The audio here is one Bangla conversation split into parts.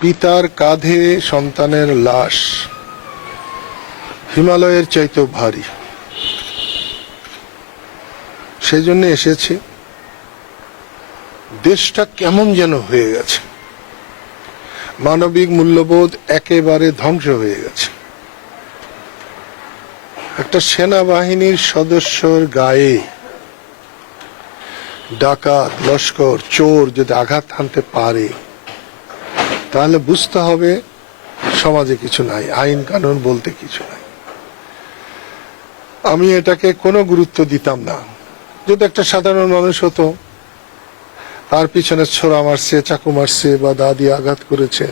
পিতার কাঁধে সন্তানের লাশ হিমালয়ের চাইতেও ভারী। সেই জন্য এসেছি। দেশটা কেমন যেন হয়ে গেছে, মানবিক মূল্যবোধ একেবারে ধ্বংস হয়ে গেছে। একটা সেনাবাহিনীর সদস্যর গায়ে ডাকাত, লস্কর, চোর যদি আঘাত হানতে পারে, তাহলে বুঝতে হবে সমাজে কিছু নাই, আইন কানুন বলতে কিছু নাই। আমি এটাকে কোনো গুরুত্ব দিতাম না। যদি একটা সাধারণ মানুষ হতো, তার পিছনে ছোরা মারছে, চাকু মারছে বা দা দিয়ে আঘাত করেছে,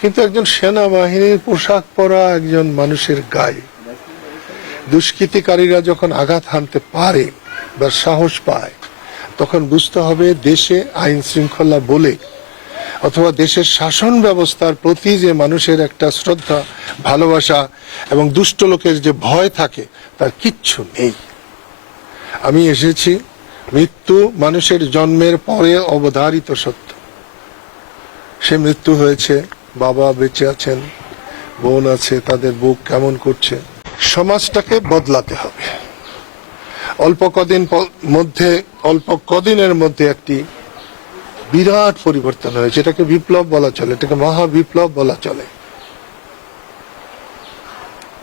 কিন্তু একজন সেনাবাহিনীর পোশাক পরা একজন মানুষের গায়ে দুষ্কৃতিকারীরা যখন আঘাত হানতে পারে বা সাহস পায়, তখন বুঝতে হবে দেশে আইন শৃঙ্খলা বলে অথবা দেশের শাসন ব্যবস্থার প্রতি যে মানুষের একটা শ্রদ্ধা, ভালোবাসা এবং দুষ্ট লোকের যে ভয় থাকে, তার কিচ্ছু নেই। আমি এসেছি, মৃত্যু মানুষের জন্মের পরে অবধারিত সত্য। সে মৃত্যু হয়েছে, বাবা বেঁচে আছেন, বোন আছে, তাদের বুক কেমন করছে। সমাজটাকে বদলাতে হবে। অল্প কদিনের মধ্যে একটি বিরাট পরিবর্তন হয়েছে। এটাকে বিপ্লব বলা চলে, এটাকে মহাবিপ্লব বলা চলে।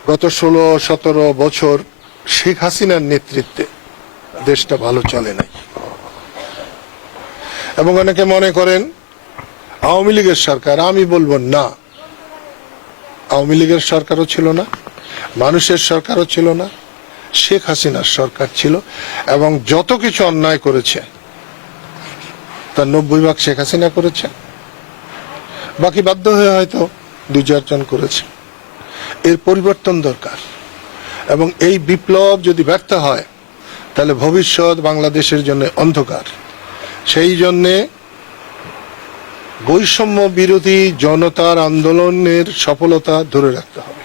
গত 16-17 বছর শেখ হাসিনার নেতৃত্বে দেশটা ভালো চলে নাই, এবং অনেকে মনে করেন আওয়ামী লীগের সরকার। আমি বলবো না, আওয়ামী লীগের সরকারও ছিল না, মানুষের সরকারও ছিল না, শেখ হাসিনার সরকার ছিল। এবং যত কিছু অন্যায় করেছে তার 90% শেখ হাসিনা করেছে, বাকি বাধ্য হয়ে হয়তো 2-4 জন করেছে। এর পরিবর্তন দরকার, এবং এই বিপ্লব যদি ব্যর্থ হয়, তাহলে ভবিষ্যৎ বাংলাদেশের জন্য অন্ধকার। সেই জন্যে বৈষম্য বিরোধী জনতার আন্দোলনের সফলতা ধরে রাখতে হবে,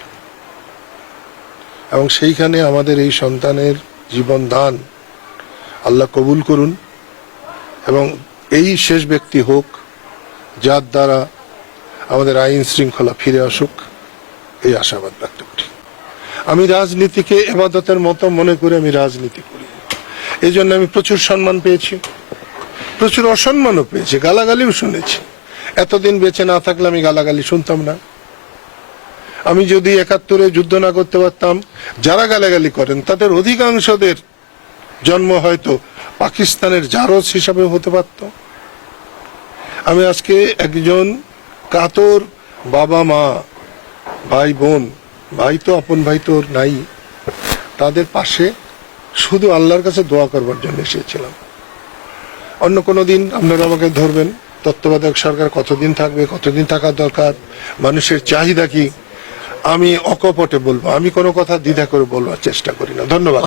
এবং সেইখানে আমাদের এই সন্তানের জীবন দান আল্লাহ কবুল করুন, এবং এই শেষ ব্যক্তি হোক যার দ্বারা আমাদের আইন শৃঙ্খলা ফিরে আসুক, এই আশাবাদ ব্যক্ত করি। আমি রাজনীতিকে ইবাদতের মতো মনে করে আমি রাজনীতি করি। এই জন্য আমি প্রচুর সম্মান পেয়েছি, প্রচুর অসম্মানও পেয়েছি, গালাগালিও শুনেছি। এতদিন বেঁচে না থাকলে আমি গালাগালি শুনতাম না। আমি যদি 71-এ যুদ্ধ না করতে পারতাম, যারা গালাগালি করেন তাদের অধিকাংশদের জন্ম হয়তো পাকিস্তানের জারজ হিসাবে হতে পারত। আমি আজকে একজন কাতর বাবা মা, ভাই বোন, ভাই তো আপন ভাই তো নাই, তাদের পাশে শুধু আল্লাহর কাছে দোয়া করবার জন্য এসেছিলাম। অন্য কোনো দিন আপনারা আমাকে ধরবেন, তত্ত্বাবধায়ক সরকার কতদিন থাকবে, কতদিন থাকা দরকার, মানুষের চাহিদা কি, আমি অকপটে বলবো। আমি কোনো কথা দ্বিধা করে বলবার চেষ্টা করি না। ধন্যবাদ।